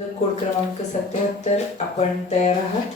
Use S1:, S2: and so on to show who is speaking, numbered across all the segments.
S1: Code क्रमांक सत्याहत्तर आपण तयार आहात?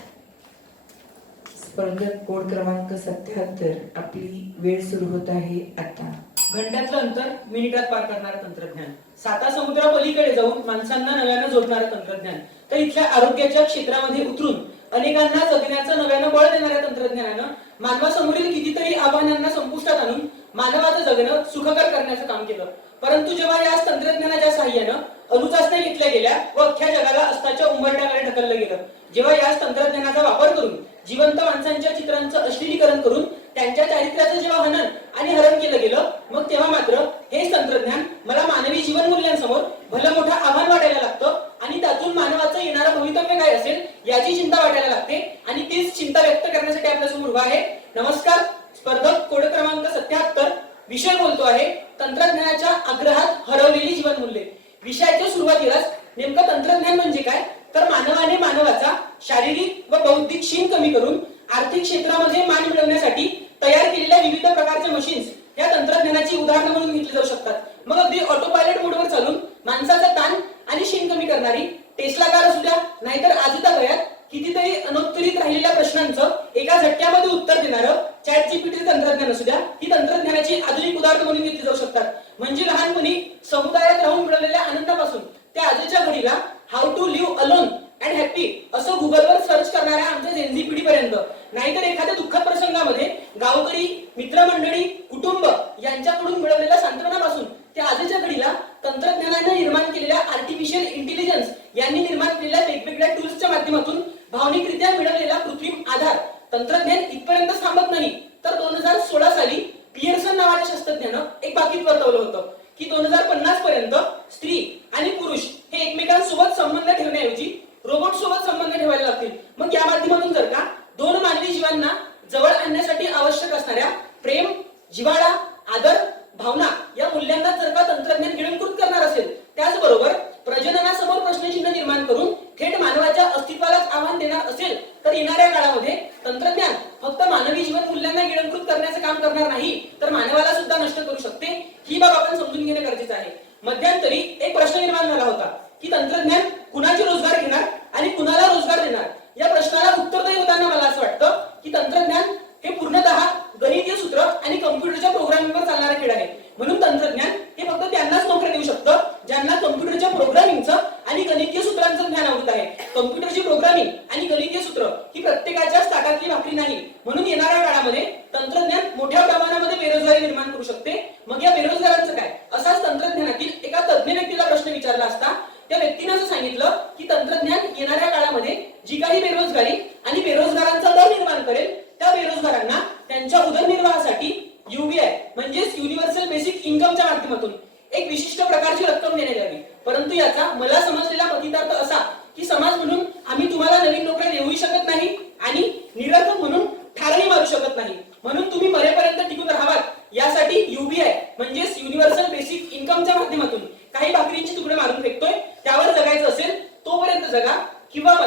S1: स्पर्धक कोड क्रमांक सत्याहत्तर आपली वेळ सुरू होत आहे आता.
S2: घंट्यातलं अंतर मिनिटात पार करणारं तंत्रज्ञान. साता समुद्रा पलीकडे जाऊन माणसांना नव्यानं जोडणारं तंत्रज्ञान. तर इथल्या आरोग्याच्या क्षेत्रामध्ये उतरून अनेकांना जगण्याचं नव्यानं बळ देणाऱ्या तंत्रज्ञानानं मानवासमोरील कितीतरी आव्हानांना संपुष्टात आणून मानवाचं जगणं सुखकर करण्याचं काम केलं. परंतु जेव्हा याच तंत्रज्ञानाच्या साह्यानं अणुचाचण्या घेतल्या गेल्या व अख्ख्या जगाला अस्ताच्या उंबरट्याकडे ढकललं गेलं जेव्हा याच तंत्रज्ञानाचा वापर करून जिवंत माणसांच्या चित्रांचं अश्लीलीकरण करून त्यांच्या चारित्र्याचं जेव्हा हनन आणि हरण केलं गेलं मग तेव्हा मात्र हे तंत्रज्ञान मला मानवी जीवन मूल्यांसमोर भलं मोठं आव्हान वाटायला लागतं आणि त्यातून मानवाचं येणारं भवितव्य काय असेल याची चिंता वाटायला लागते आणि तीच चिंता व्यक्त करण्यासाठी आपल्यासमोर उभा आहे नमस्कार स्पर्धक कोड क्रमांक सत्याहत्तर विषय बोलतो आहे तंत्रज्ञानाच्या आग्रहात हरवलेली जीवनमूल्ये विषयाच्या सुरुवातीलाच नेमकं तंत्रज्ञान म्हणजे काय? तर मानवाने मानवाचा शारीरिक व बौद्धिक क्षीण कमी करून आर्थिक क्षेत्रामध्ये मान मिळवण्यासाठी तयार केलेल्या विविध प्रकारच्या मशीन्स या तंत्रज्ञानाची उदाहरणं म्हणून घेतली जाऊ शकतात. मग अगदी ऑटो पायलट मोडवर चालून माणसाचा ताण आणि शीन कमी करणारी टेस्ला कार असू द्या नाहीतर आजच्या वयात कितीतरी अनुत्तरित राहिलेल्या प्रश्नांचं एका झटक्यामध्ये उत्तर देणारं चॅट जीपीटी तंत्रज्ञान असू द्या ही तंत्रज्ञानाची आधुनिक उदाहरणं म्हणून घेतली जाऊ शकतात. म्हणजे लहानपणी समुदायात राहून मिळवलेल्या आनंदापासून त्या आजच्या घडीला how to live alone and happy असं गुगलवर सर्च करणाऱ्या आमच्या जेनझी पिढीपर्यंत नाहीतर एखाद्या दुःखद प्रसंगामध्ये गावकरी मित्रमंडळी कुटुंब यांच्याकडून मिळवलेल्या सांत्वनापासून ते आजच्या घडीला तंत्रज्ञानाने निर्माण केलेल्या आर्टिफिशियल इंटेलिजन्स यांनी निर्माण केलेल्या वेगवेगळ्या टूल्सच्या माध्यमातून भावनिकरित्या मिळवलेला कृत्रिम आधार तंत्रज्ञान इथपर्यंत थांबत नाही तर दोन हजार सोळा साली पियर्सन नावाच्या शास्त्रज्ञानं एक बाकीत वर्तवलं होतं की दोन हजार पन्नास पर्यंत स्त्री आणि पुरुष हे एकमेकांसोबत संबंध ठेवण्याऐवजी रोबोट सोबत संबंध ठेवायला लागतील मग या माध्यमातून जर का दोन मानवी जीवांना जवळ आणण्यासाठी आवश्यक असणाऱ्या प्रेम जिवाळा आदर भावना या मूल्यांना जर का तंत्रज्ञान गिळंकृत करणार असेल त्याचबरोबर प्रजननासमोर प्रश्नचिन्ह निर्माण करून थेट मानवाच्या अस्तित्वालाच आव्हान देणार असेल तर येणाऱ्या काळामध्ये तंत्रज्ञान फक्त मानवी जीवन मूल्यांना गिळंकृत करण्याचं काम करणार नाही तर मानवाला सुद्धा नष्ट करू शकते ही बाब आपण समजून घेणे गरजेचं आहे मध्यंतरी एक प्रश्न निर्माण झाला होता की तंत्रज्ञान कुणाचे रोजगार घेणार आणि कुणाला रोजगार देणार या प्रश्नाला उत्तरदायी होताना मला असं वाटतं की तंत्रज्ञान हे पूर्णतः गणितीय सूत्र आणि कम्प्युटरच्या प्रोग्रामिंगवर चालणारा खेळ आहे म्हणून तंत्रज्ञान हे फक्त त्यांनाच नोकऱ्या देऊ शकतं ज्यांना कम्प्युटरच्या प्रोग्रामिंगचं आणि गणितीय सूत्रांचं ज्ञान आवडत आहे कम्प्युटरची प्रोग्रामिंग आणि गणितीय सूत्र ही प्रत्येकाच्याच ताटातली भाकरी नाही. म्हणून येणाऱ्या काळामध्ये तंत्रज्ञान मोठ्या प्रमाणामध्ये बेरोजगारी निर्माण करू शकते. मग या बेरोजगारांचं काय? असाच तंत्रज्ञानातील एका तज्ञ व्यक्तीला प्रश्न विचारला असता त्या व्यक्तीनं असं सांगितलं की तंत्रज्ञान येणाऱ्या काळामध्ये जी काही बेरोजगारी आणि बेरोजगारांचा दर निर्माण करेल त्या बेरोजगारांना त्यांच्या उदरनिर्वाहासाठी युबीआय म्हणजेच युनिव्हर्सल बेसिक इन्कमच्या माध्यमातून एक विशिष्ट प्रकारची रक्कम देण्यात यावी परंतु याचा मला समजलेला प्रतितार्थ असा की समाज म्हणून आम्ही तुम्हाला नवीन नोकऱ्या देऊही शकत नाही आणि निरर्थक म्हणून ठारही मारू शकत नाही म्हणून तुम्ही मरेपर्यंत टिकून राहावात यासाठी युबीआय म्हणजेच युनिव्हर्सल बेसिक इन्कमच्या माध्यमातून काही भाकरींची तुकडे मारून फेकतोय त्यावर जगायचं असेल तोपर्यंत जगा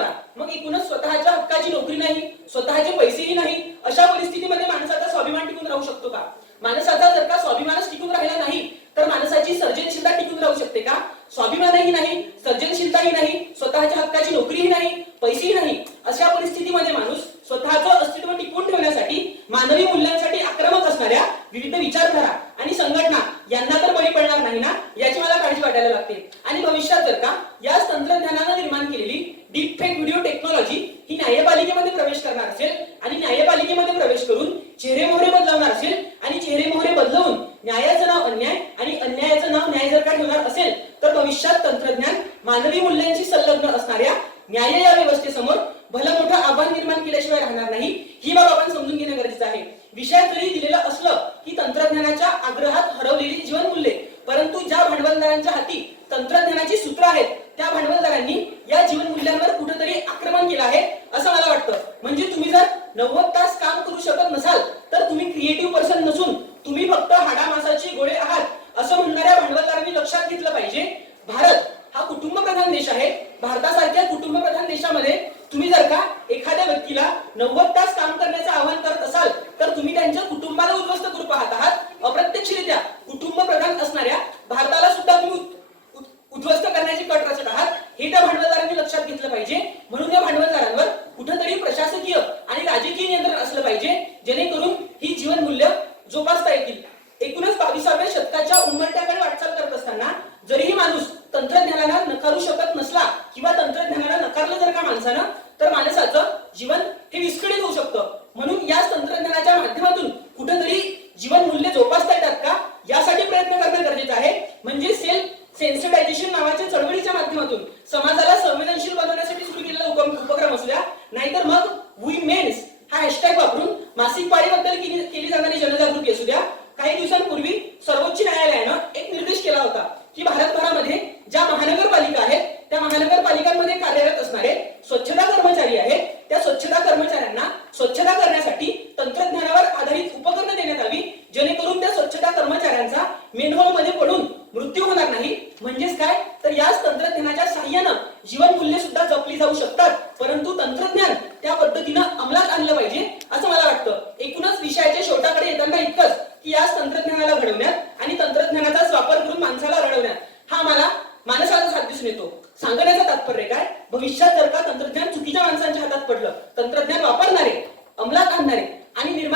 S2: किंवा मग एकूणच स्वतःच्या हक्काची नोकरी नाही स्वतःचे पैसेही नाही अशा परिस्थितीमध्ये माणसाचा स्वाभिमान टिकून राहू शकतो का? माणसाचा जर का स्वाभिमानच टिकून राहिला नाही तर माणसाची सर्जनशीलता टिकून राहू शकते का? स्वाभिमानही नाही सर्जनशीलताही नाही स्वतःच्या हक्काची नोकरीही नाही पैसेही नाही अशा परिस्थितीमध्ये माणूस स्वतःचं अस्तित्व टिकवून ठेवण्यासाठी मानवी मूल्यांसाठी आक्रमक असणाऱ्या विविध विचारधारा आणि संघटना यांना तर बळी पडणार नाही ना याची मला काळजी वाटायला लागते आणि भविष्यात जर का याच तंत्रज्ञानानं निर्माण केलेली डीप फेक व्हिडिओ टेक्नॉलॉजी ही न्यायपालिकेमध्ये प्रवेश करणार असेल आणि न्यायपालिकेमध्ये प्रवेश करून चेहरे मोहरे बदलवणार असेल आणि चेहरे मोहरे बदलवून न्यायाचं नाव अन्याय आणि अन्यायाचं नाव न्याय जर का ठेवणार असेल तर भविष्यात तंत्रज्ञान मानवी मूल्यांशी संलग्न असणाऱ्या न्याय या व्यवस्थेसमोर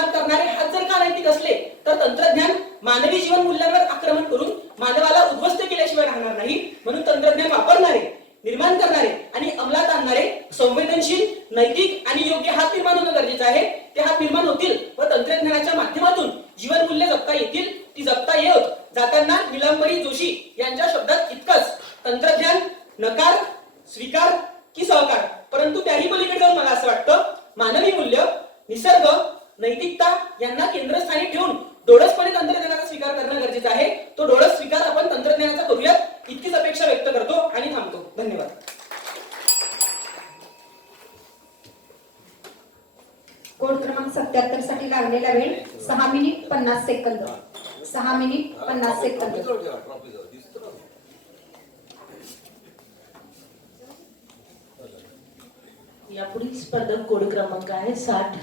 S2: निर्माण करणारे हात जर का असले तर तंत्रज्ञान मानवी जीवन मूल्यांवर आक्रमण करून मानवाला उद्ध्वस्त केल्याशिवाय राहणार नाही. म्हणून तंत्रज्ञान वापरणारे निर्माण करणारे आणि अंमलात आणणारे संवेदनशील नैतिक आणि योग्य हात निर्माण होणं गरजेचं आहे. ते हात निर्माण होतील व तंत्रज्ञानाच्या माध्यमातून जीवन मूल्य जपता येतील. ती जपता येत जाताना निलंबरी जोशी यांच्या शब्दात इतकंच तंत्रज्ञान नकार स्वीकार की सहकार. परंतु त्याही पलीकडे जाऊन मला असं वाटतं मानवी मूल्य निसर्ग नैतिकता यांना केंद्रस्थानी ठेवून डोळसपणे तंत्रज्ञानाचा स्वीकार करणं गरजेचं आहे. तो डोळस स्वीकार आपण तंत्रज्ञानाचा करूयात. इतकीच अपेक्षा व्यक्त करतो आणि थांबतो. धन्यवाद.
S3: कोड क्रमांक सत्याहत्तरसाठी लागलेला वेळ सहा मिनिट पन्नास सेकंद. सहा मिनिट पन्नास सेकंद.
S4: यापुढील स्पर्धक कोड क्रमांक आहे साठ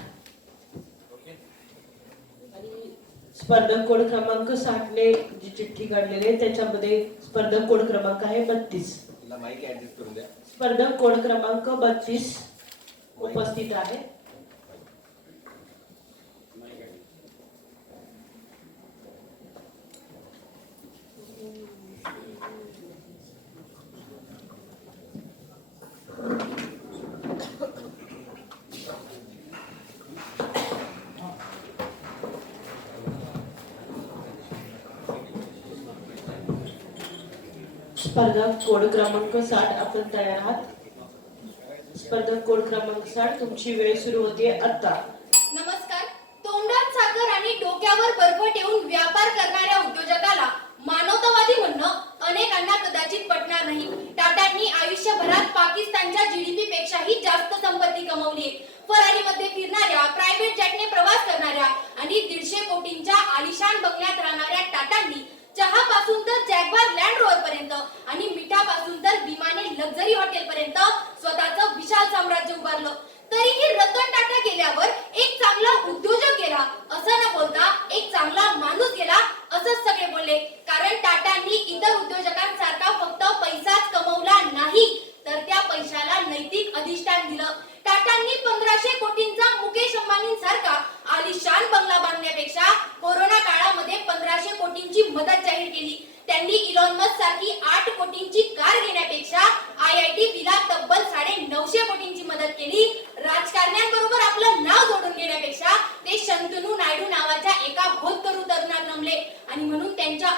S4: आणि स्पर्धक कोड क्रमांक साठने जी चिठ्ठी काढलेली आहे त्याच्यामध्ये स्पर्धक कोड क्रमांक आहे बत्तीस. स्पर्धक कोड क्रमांक बत्तीस उपस्थित आहे. स्पर्धक कोड क्रमांक साठ आपण तयार आहात. स्पर्धक कोड क्रमांक साठ तुमची वेळ सुरू होते आता.
S5: नमस्कार. तोंडात साखर आणि डोक्यावर बर्फ ठेवून व्यापार करणाऱ्या उद्योजकाला मानवतावादी म्हणणं अनेकांना कदाचित पटणार नाही. टाटांनी आयुष्यभरात पाकिस्तानच्या जीडीपी पेक्षाही जास्त संपत्ती कमवली फरारीमध्ये फिरणाऱ्या प्रायव्हेट जेटने प्रवास करणाऱ्या आणि दीडशे कोटींच्या आलिशान बंगल्यात राहणाऱ्या टाटांनी तर लँड रोवर पर्यंत आणि मिठापासून तर विमाने लक्झरी हॉटेल पर्यंत स्वतःचं विशाल साम्राज्य उभारलं तरीही रतन टाटा गेल्यावर एक चांगला उद्योजक गेला असं न बोलता एक चांगला माणूस गेला असंच सगळे बोलले कारण टाटांनी इतर उद्योजकांसारखा फक्त पैसाच कमवला नाही तर त्या पैशाला नैतिक अधिष्ठान दिलं टाटांनी पंधराशे कोटींचा मुकेश अंबानींसारखा आलिशान बंगला बांधण्यापेक्षा कोरोना काळामध्ये पंधराशे कोटींची मदत जाहीर केली त्यांनी इलॉन मस्क सारखी आठ कोटींची कार घेण्यापेक्षा आय आय टी बिला तब्बल साडे नऊशे कोटींची मदत केली राजकारण्यांबरोबर आपलं नाव जोडून घेण्यापेक्षा ते शंतनू नायडू नावाच्या एका होतकरू तरुणात रमले आणि म्हणून त्यांच्या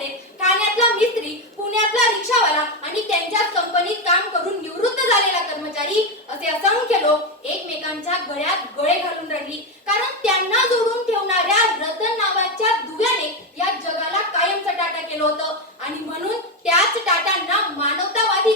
S5: अंतयात्रेत ठाण्यातला मिस्त्री पुण्यातला रिक्षावाला आणि त्यांच्या कंपनीत काम करून निवृत्त झालेला कर्मचारी असे असंख्य लोक एकमेकांच्या गळ्यात गळे घालून रडली. कारण त्यांना जोडून ठेवणाऱ्या रतन नावाच्या दुव्याने या जगाला कायमचं टाटा केलं होतं. आणि म्हणून त्याच टाटांना मानव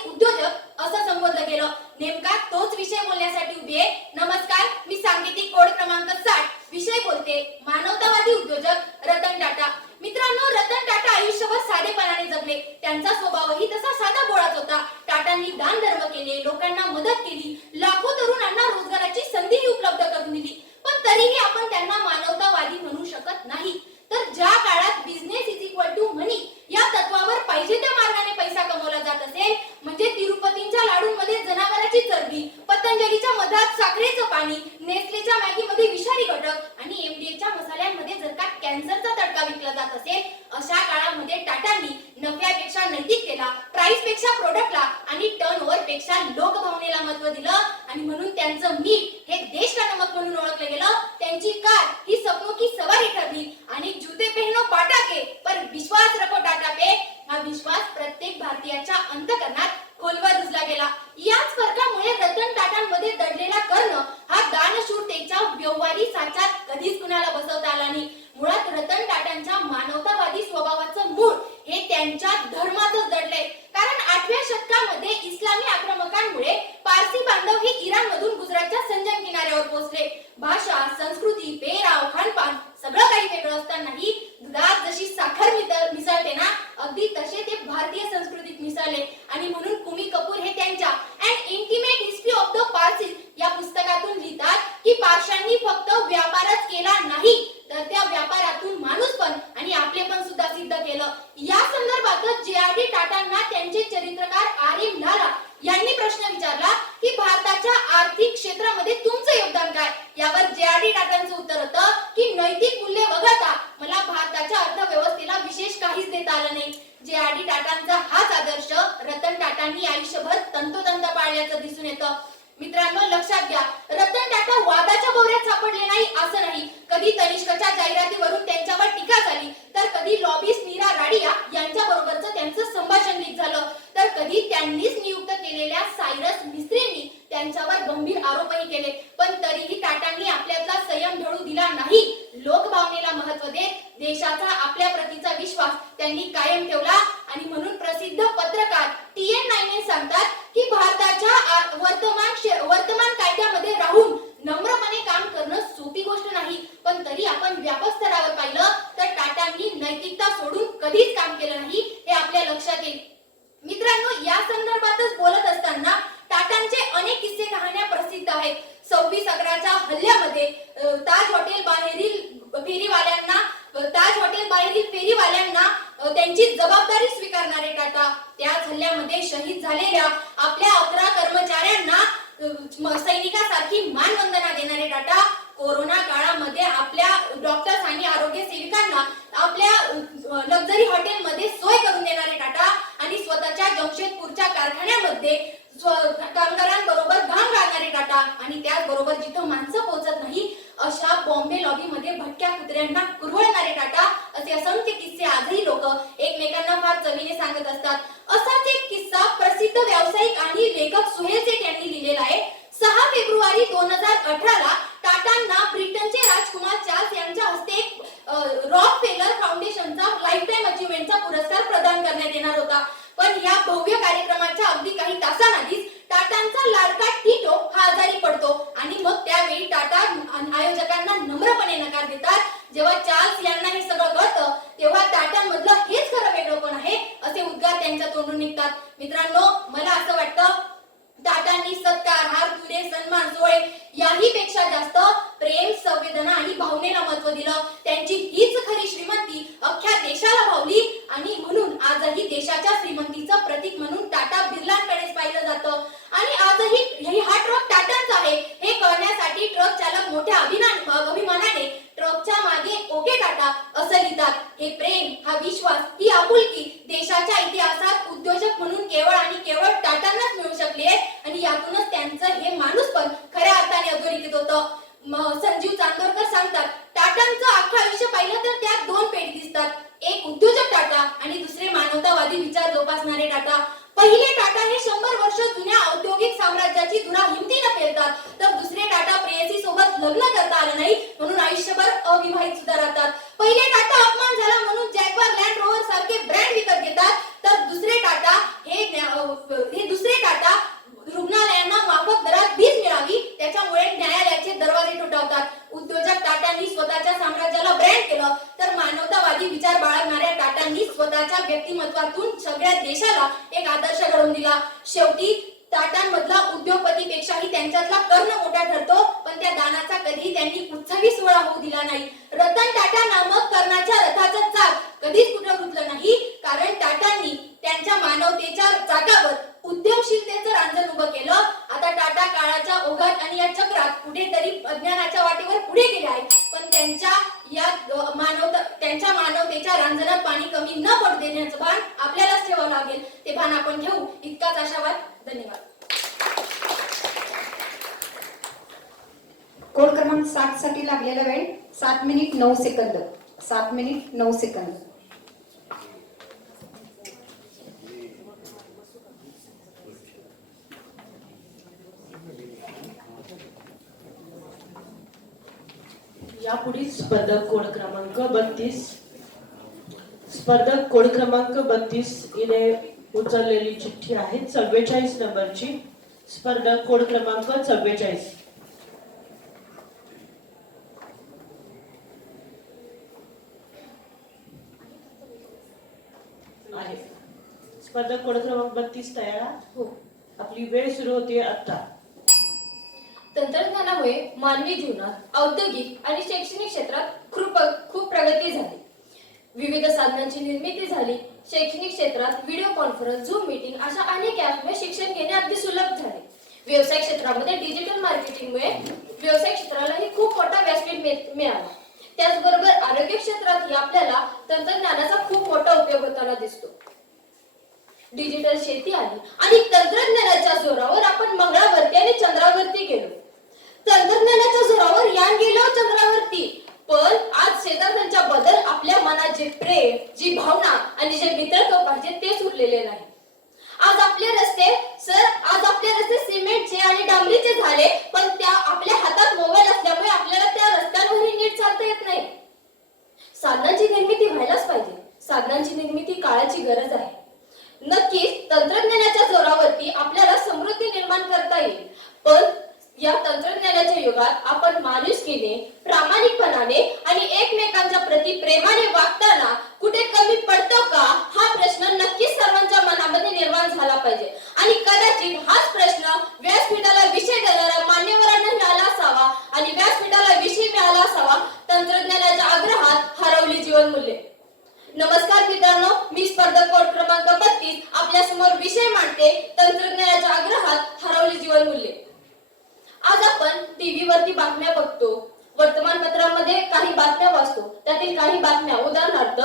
S5: उद्योजक असं संबोधलं गेलं नेमका तोच विषय बोलण्यासाठी उभी आहे नमस्कार मी सांकेतिक कोड क्रमांक साठ विषय बोलते मानवतावादी उद्योजक रतन टाटा मित्रांनो रतन टाटा आयुष्यभर साधेपणाने जगले त्यांचा स्वभावही तसा साधा बोळाच होता टाटांनी दान धर्म केले लोकांना मदत केली लाखो तरुणांना रोजगाराची संधीही उपलब्ध करून दिली पण तरीही आपण त्यांना मानवतावादी म्हणू शकत नाही तर ज्या काळात business is equal to money या तत्वावर पाहिजे त्या मार्गाने पैसा कमवला जात असेल म्हणजे तिरुपतींच्या लाडू टाटा विकला जात असेल अशा काळामध्ये टाटांनी नफ्यापेक्षा नैतिकतेला प्राइसपेक्षा प्रोडक्टला आणि टर्न ओव्हरपेक्षा लोकभावनेला महत्त्व दिलं आणि म्हणून त्यांचं मीठ हे देश का नमक म्हणून ओळखलं गेलं त्यांची कार ही सपनों की सवारी ठरली आणि जूते पहनो बाटा के पर विश्वास रखो टाटा पे हा विश्वास प्रत्येक भारतीयाच्या अंतकरणात खोलवर रुजला गेला याच फरकामुळे रतन टाटांमध्ये दडलेला कर्ण हा दानशूरतेच्या व्यवहारी साच्यात कधीच कुणाला बसवता आला नाही. मुळात रतन टाटांच्या मानवतावादी स्वभावाचं मूळ हे त्यांच्या धर्मातच दडले कारण आठव्या शतकामध्ये इस्लामी आक्रमकांमुळे पारसी बांधव हे इराण मधून गुजरातच्या संजम किनाऱ्यावर पोहोचले. भाषा संस्कृती पेराव खानपान सगळं काही वेगळं असतानाही दुधात जशी साखर मिसळ- मिसळते ना अगदी तसे ते भारतीय संस्कृतीत मिसळले आणि म्हणून कुमी कपूर हे त्यांच्या and intimate history of the Parsis या पुस्तकातून लिहितात की पारशांनी फक्त व्यापारच केला नाही तर त्या व्यापारातून माणूसपण आणि आपलेपण सुद्धा सिद्ध केलं या संदर्भातच जे आर डी टाटांना त्यांचे चरित्रकार आर एम लाला यांनी प्रश्न विचारला की भारताच्या आर्थिक क्षेत्रामध्ये तुमचं योगदान काय? यावर जे आर डी टाटांचं उत्तर होतं की नैतिक मूल्य वगळता मला भारताच्या अर्थव्यवस्थेला विशेष काहीच देता आलं नाही. जे आर डी टाटांचा हाच आदर्श रतन टाटांनी आयुष्यभर तंतोतंत पाळल्याचं दिसून येतं. मित्रांनो लक्षात घ्या रतन टाटा वादाच्या भोवऱ्यात सापडले नाही असं नाही. कधी तनिष्कच्या जाहिरातीवरून त्यांच्यावर टीका झाली तर कधी लॉबिस्ट नीरा राडिया यांच्या बरोबरच त्यांचं संभाषण लीक झालं तर कधी त्यांनीच नियुक्त केलेल्या सायरस मिस्त्रींनी त्यांच्यावर गंभीर आरोपही केले. पण तरीही टाटांनी आपल्यातला संयम ढळू दिला नाही. लोकभावनेला महत्त्व देत देशाचा आपल्या प्रतीचा विश्वास त्यांनी कायम ठेवला. आणि म्हणून प्रसिद्ध पत्रकार टी एन नाईन सांगतात की भारताच्या आ- वर्तमान शे- वर्तमान कायद्यामध्ये राहून नम्रपणे काम करणं सोपी गोष्ट नाही पण तरी आपण व्यापक स्तरावर पाहिलं तर टाटांनी नैतिकता सोडून कधीच काम केलं नाही हे आपल्या लक्षात येईल मित्रांनो या संदर्भातच बोलत असताना टाटांचे अनेक किस्से कहाण्या प्रसिद्ध आहेत सव्वीस अकराच्या हल्ल्यामध्ये अ, ताज हॉटेल बाहेरील फेरीवाल्यांना अ, ताज हॉटेल बाहेरील फेरीवाल्यांना अ, त्यांची जबाबदारी स्वीकारणारे टाटा त्याच हल्ल्यामध्ये शहीद झालेल्या आपल्या अकरा कर्मचाऱ्यांना अ, म- सैनिकासारखी मानवंदना देणारे टाटा कोरोना काळामध्ये आपल्या डॉक्टर्स आणि आरोग्य सेविकांना आपल्या लक्झरी हॉटेलमध्ये सोय करून देणारे टाटा आणि स्वतःच्या जमशेदपूरच्या कारखान्यामध्ये कामगारांबरोबर घाम गाळणारे टाटा आणि त्याचबरोबर जिथं माणसं पोहोचत नाही अशा बॉम्बे लॉबीमध्ये भटक्या कुत्र्यांना कुरवळणारे टाटा असे असंख्य किस्से आजही लोक एकमेकांना फार चवीने सांगत असतात असाच एक किस्सा प्रसिद्ध व्यावसायिक आणि लेखक सुहेल सेठ यांनी लिहिलेला आहे सहा फेब्रुवारी दोन हजार अठराला टाटांना ब्रिटनचे राजकुमार चार्ल्स यांच्या हस्ते एक रॉक फेलर फाउंडेशनचा लाईफ टाईम अचिव्हमेंटचा पुरस्कार प्रदान करण्यात येणार होता पण या भव्य कार्यक्रमाच्या अगदी काही तासांआधीच टाटांचा लाडका टिटो हा आजारी पडतो आणि मग त्यावेळी टाटा आयोजकांना नम्रपणे नकार देतात जेव्हा चार्ल्स यांना हे सगळं कळतं तेव्हा टाटांमधलं हेच खरं वेगळं कोण आहे असे उद्गार त्यांच्या तोंडून निघतात. मित्रांनो मला असं वाटतं टाटांनी सत्कार हार तुरे सन्मान सोळे याही पेक्षा जास्त प्रेम संवेदना आणि भावनेला महत्त्व दिलं. त्यांची हीच खरी श्रीमंती अख्ख्या देशाला भावली आणि म्हणून आजही देशाच्या श्रीमंतीचं प्रतीक म्हणून टाटा बिर्लांकडेच पाहिलं जातं. आणि आजही हा ट्रक टाटांचा आहे. हे कळण्यासाठी ट्रक चालक मोठ्या अभिमान अभिमानाने ट्रकच्या मागे ओके टाटा असं लिहितात. हे प्रेम हा विश्वास ही आपुलकी देशाच्या इतिहासात उद्योजक म्हणून केवळ आणि केवळ टाटांनाच मिळू शकले आणि यातूनच त्यांचं हे माणूस पण खऱ्या अर्थाने अधोरेखित होतं. संजीव चांदोरकर सांगतात टाटांचं अख्खं आयुष्य पाहिलं तर त्यात दोन पेट दिसतात. एक उद्योजक टाटा आणि दुसरे मानवतावादी विचार जोपासणारे टाटा. पहिले टाटा हे शंभर वर्ष जुन्या औद्योगिक साम्राज्याची धुरा हिमतीनं फेरतात तर दुसरे टाटा प्रेयसी सोबत लग्न करतात. आयुष्यभर अविवाहित सुद्धा राहतात पहिले टाटा अपमान झाला म्हणून जॅगवार लँड रोवर सारखे ब्रँड विकत घेतात तर दुसरे टाटा हे न्या- हे दुसरे टाटा रुग्णालयांना माफक दरात वीज मिळावी त्याच्यामुळे न्यायालयाचे दरवाजे ठोठावतात उद्योजक टाटांनी स्वतःच्या साम्राज्याला ब्रँड केलं तर मानवतावादी विचार बाळगणाऱ्या टाटांनी स्वतःच्या व्यक्तिमत्वातून सगळ्या देशाला एक आदर्श घडवून दिला शेवटी टाटांमधला उद्योगपतीपेक्षाही त्यांच्यातला कर्ण मोठा ठरतो पण त्या कधी त्यांनी उत्सवी सोहळा होऊ दिला नाही. रतन टाटा नामक कर्णाच्या रथाचं चाक कधीच कुठं रुतलं नाही. कारण टाटांनी त्यांच्या मानवतेच्या चाकावर उद्यमशीलतेचं रांजण उभं केलं. आता टाटा काळाच्या ओघात आणि या चक्रात कुठेतरी अज्ञानाच्या वाटेवर पुढे गेले आहेत. पण त्यांच्या या मानव त्यांच्या मानव
S3: क्रमांक सात साठी लागलेला वेळ सात मिनिट नऊ सेकंद. सात मिनिट नऊ सेकंद.
S4: यापुढील स्पर्धक कोड क्रमांक बत्तीस. स्पर्धक कोड क्रमांक बत्तीस. इने उचललेली चिठ्ठी आहे. चव्वेचाळीस नंबरची. स्पर्धक कोड क्रमांक चव्वेचाळीस आहे स्पर्धक कोड क्रमांक बत्तीस तयार?
S6: हो.
S4: आपली वेळ सुरू होते आता
S6: तंत्रज्ञानामुळे मानवी जीवनात औद्योगिक आणि शैक्षणिक क्षेत्रात खूप खूप प्रगती झाली. विविध साधनांची निर्मिती झाली. शैक्षणिक क्षेत्रात व्हिडिओ कॉन्फरन्स झूम मीटिंग अशा अनेक ॲपमुळे शिक्षण घेणे अगदी सुलभ झाले. व्यवसाय क्षेत्रामध्ये डिजिटल मार्केटिंगमुळे व्यवसाय क्षेत्रालाही खूप मोठा व्यासपीठ मिळ- मिळाला. त्याचबरोबर आरोग्य क्षेत्रातही आपल्याला तंत्रज्ञानाचा खूप मोठा उपयोग होताना दिसतो. डिजिटल शेती आली. आणि तंत्रज्ञानाच्या जोरावर आपण मंगळावरती आणि चंद्रावरती गेलो. तंत्रज्ञानाच्या जोरावर यान गेलो चंद्रावरती. पण आज शेजारच्यांच्या बदल आपल्या मनात जे प्रेम जी भावना आणि जे मित्रत्व पाहिजे तेच उरलेले नाही. आज आपले रस्ते सर आज आपले रस्ते सिमेंटचे आणि डांबरीचे झाले पण त्या आपल्या हातात मोबाईल असल्यामुळे आपल्याला त्या रस्त्यांवरही नीट चालता येत नाही. साधनांची निर्मिती व्हायलाच पाहिजे. साधनांची निर्मिती काळाची गरज आहे. नक्कीच तंत्रज्ञानाच्या जोरावरती आपल्याला समृद्धी निर्माण करता येईल. पण या तंत्रज्ञानाच्या युगात आपण माणुसकीने प्रामाणिकपणाने आणि एकमेकांच्या प्रति प्रेमाने वागताना कुठे कमी पडतो का हा प्रश्न नक्कीच सर्वांच्या मनामध्ये निर्माण झाला पाहिजे. आणि कदाचित हाच प्रश्न व्यासपीठाला विषय देणाऱ्या मान्यवरांनाही आला असावा आणि व्यासपीठाला विषय मिळाला असावा तंत्रज्ञानाच्या आग्रहात हरवली जीवनमूल्ये नमस्कार मित्रांनो मी स्पर्धक कोड क्रमांक बत्तीस. आपल्यासमोर विषय मांडते तंत्रज्ञानाच्या आग्रहात हरवली जीवनमूल्ये आज आपण टीव्ही वरती बातम्या बघतो. वर्तमानपत्रामध्ये काही बातम्या वाचतो. त्यातील काही बातम्या उदाहरणार्थ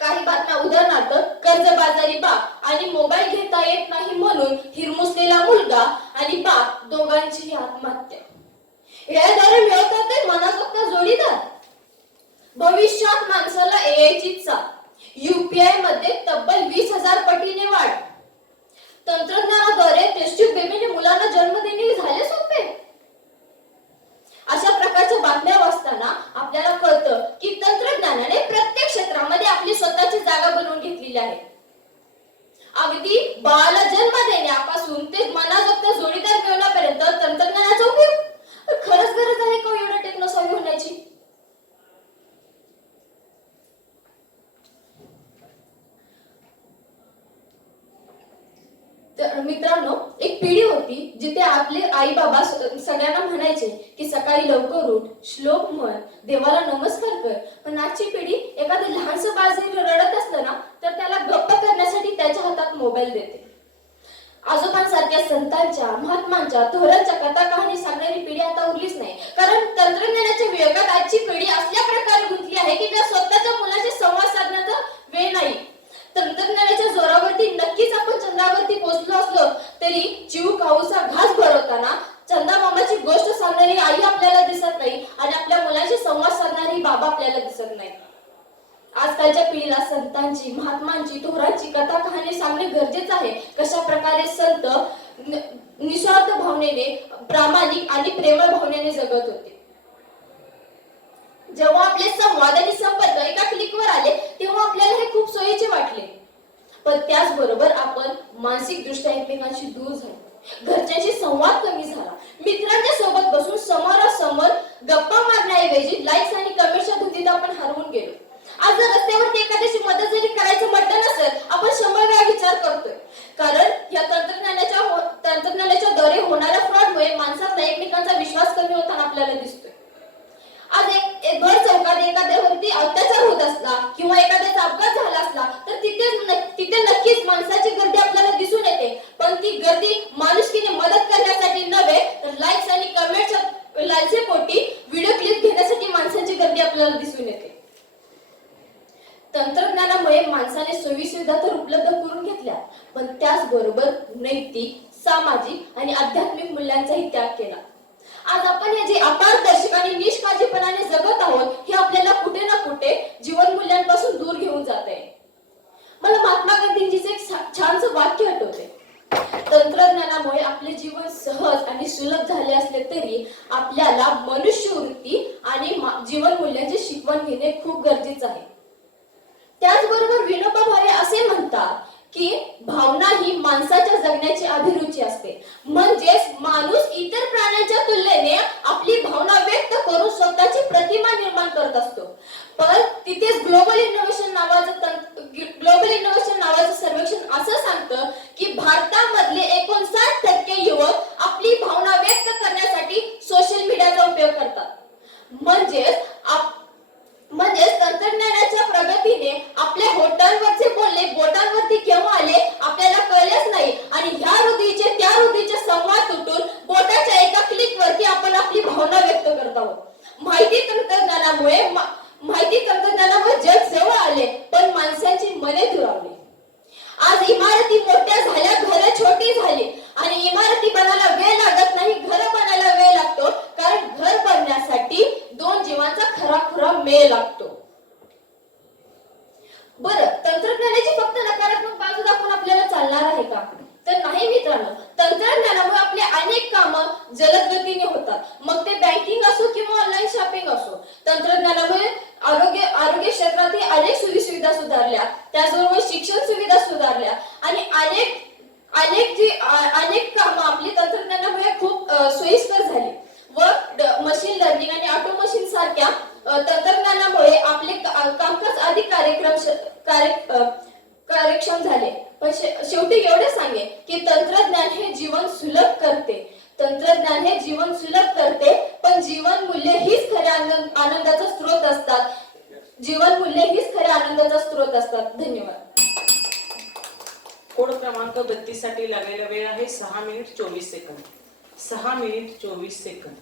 S6: काही बातम्या उदाहरणार्थ कर्जबाजारी बाप आणि मोबाईल घेता येत नाही म्हणून हिरमुसलेला मुलगा आणि बाप दोघांचीही आत्महत्या. याद्वारे मिळवतात ते मनासोक्त जोडीदार. भविष्यात माणसाला एआयची चाल. युपीआयमध्ये तब्बल वीस हजार पटीने वाढ. तंत्रज्ञानाद्वारे टेस्ट बेबीने मुलांना जन्म देणे झाले सोपे? अशा प्रकारच्या बातम्या वाचताना आपल्याला कळतं की तंत्रज्ञानाने प्रत्येक क्षेत्रामध्ये आपली स्वतःची जागा बनवून घेतलेली आहे. अगदी बाळाला जन्म देण्यापासून ते मनाजोगत जोडीदार मिळवण्यापर्यंत तंत्रज्ञानाचा उपयोग. खरंच गरज आहे का हो एवढं टेक्नॉसॉमी होण्याची तर मित्रांनो एक पिढी होती जिथे आपले आई बाबा सगळ्यांना म्हणायचे की सकाळी लवकर उठ श्लोक म्हण देवाला नमस्कार कर. पण आजची पिढी एखादं लहानसं बाळ जरी रडत असलं ना तर त्याला गप्प करण्यासाठी त्याच्या हातात मोबाईल देते. आजोबांसारख्या संतांच्या महात्मांच्या थोरांच्या कथा कहाणी सांगणारी पिढी आता उरलीच नाही. कारण तंत्रज्ञानाच्या वेगात आजची पिढी असल्या प्रकारे गुंतली आहे की त्या स्वतःच्या मुलाशी संवाद साधण्याचा वेळ नाही. तंत्रज्ञानाच्या जोरावरती नक्कीच आपण चंद्रावरती पोहोचलो असलो तरी जीव खाऊचा घास भरवताना चंदा मामाची गोष्ट सांगणारी आई आपल्याला दिसत नाही आणि आपल्या मुलाशी संवाद साधणारी बाबा आपल्याला दिसत नाही. आजकालच्या पिढीला संतांची महात्मांची थोरांची कथा कहाणी सांगणे गरजेचं आहे. कशा प्रकारे संत निस्वार्थ भावनेने प्रामाणिक आणि प्रेमळ भावनेने जगत होते. जेव्हा आपले संवाद आणि संपर्क एका क्लिकवर आले तेव्हा आपल्याला हे खूप सोयीचे वाटले. पण त्याचबरोबर आपण मानसिक दृष्ट्या एकमेकांशी दूर झालो. घरच्यांशी संवाद कमी झाला. मित्रांच्या सोबत बसून समोरासमोर गप्पा मारण्याऐवजी लाईक्स आणि कमेंटच्या धुंदीत आपण हरवून गेलो. आज जर रस्त्यावरती एखाद्याची मदत जरी करायचं म्हटलं नसेल आपण शंभर वेळा विचार करतोय. कारण या तंत्रज्ञानाच्या हो- तंत्रज्ञान तंत्रज्ञानाच्या द्वारे होणाऱ्या फ्रॉडमुळे माणसाचा एकमेकांचा विश्वास कमी होताना आपल्याला दिसतोय आज एक एक भर चौकात एखाद्यावरती अत्याचार होत असला किंवा एखाद्याचा अपघात झाला असला तर तिथे न- तिथे नक्कीच माणसाची गर्दी आपल्याला दिसून येते पण ती गर्दी माणुसकीने मदत करण्यासाठी नव्हे तर लाईक्स आणि कमेंटच्या लालचे पोटी व्हिडिओ क्लिप घेण्यासाठी माणसाची गर्दी आपल्याला दिसून येते तंत्रज्ञानामुळे माणसाने सोयी सुविधा तर उपलब्ध करून घेतल्या पण त्याचबरोबर नैतिक सामाजिक आणि आध्यात्मिक मूल्यांचाही त्याग केला. आज आपण हे जे अपारदर्शक आणि निष्काळजीपणाने जगत आहोत हे आपल्याला कुठे ना कुठे जीवन मूल्यांपासून दूर घेऊन जात आहे. मला महात्मा गांधींजीचे एक छा- वाक्य आठवते तंत्रज्ञानामुळे आपले जीवन सहज आणि सुलभ झाले असले तरी आपल्याला मनुष्यवृत्ती आणि जीवन मूल्यांची शिकवण घेणे खूप गरजेचं आहे. त्याचबरोबर विनोबा भावे असे म्हणतात की भावना ही माणसाच्या जगण्याची अभिरुची असते. म्हणजेच माणूस इतर प्राण्यांच्या तुलनेने आपली भावना व्यक्त करून स्वतःची प्रतिमा निर्माण करत असतो. पण तिथेच ग्लोबल इनोव्हेशन नावाचं ग्लोबल इनोव्हेशन नावाचं सर्वेक्षण असं सांगतं की भारतामधले एकोणसाठ टक्के युवक आपली भावना व्यक्त करण्यासाठी सोशल मीडियाचा उपयोग करतात. म्हणजेच म्हणजेच तंत्रज्ञानाच्या प्रगतीने आपल्या होटलवर बोलले बोटांवरती केव्हा आले? आपल्याला कळलेच नाही आणि ह्या हृदयीचे त्या हृदयीचे संवाद तुटून बोटाच्या एका क्लिक वरती आपण आपली भावना व्यक्त करत आहोत माहिती तंत्रज्ञानामुळे मा- माहिती तंत्रज्ञानामुळे जग जवळ आले पण माणसांची मने दुरावली आज इमारती मोठ्या झाल्या घरं छोटी झाली आणि इमारती बनायला वेळ लागत नाही घर बनायला वेळ लागतो कारण घर बनण्यासाठी दोन जीवांचा खराखुरा मेळ लागतो बरं तंत्रज्ञानाची फक्त नकारात्मक बाजू दाखवून आपल्याला चालणार आहे का तर नाही मित्रांनो तंत्रज्ञानामुळे आपले अनेक कामं जलद गतीने होतात मग ते बँकिंग असो किंवा ऑनलाईन शॉपिंग असो तंत्रज्ञानामुळे आरोग्य आरोग्य क्षेत्रातील अनेक सोयीसुविधा सुधारल्या. त्याचबरोबर शिक्षण सुविधा सुधारल्या. आणि अनेक अनेक जी अनेक कामं आपली तंत्रज्ञानामुळे खूप सोयीस्कर झाली. व मशीन लर्निंग आणि ऑटोमेशन सारख्या तंत्रज्ञानामुळे आपले कामकाज अधिक कार्यक्रम कार्य कार्यक्षम झाले. पण शेवटी एवढे सांगे की तंत्रज्ञान हे जीवन सुलभ करते. तंत्रज्ञान हे जीवन सुलभ करते पण जीवन मूल्य हीच खऱ्या आनंदाचा स्रोत असतात. जीवन मूल्य हीच खऱ्या आनंदाचा स्रोत असतात. धन्यवाद.
S7: कोड क्रमांक बत्तीससाठी लागलेला वेळ आहे सहा मिनिट चोवीस सेकंद. सहा मिनिट चोवीस सेकंद.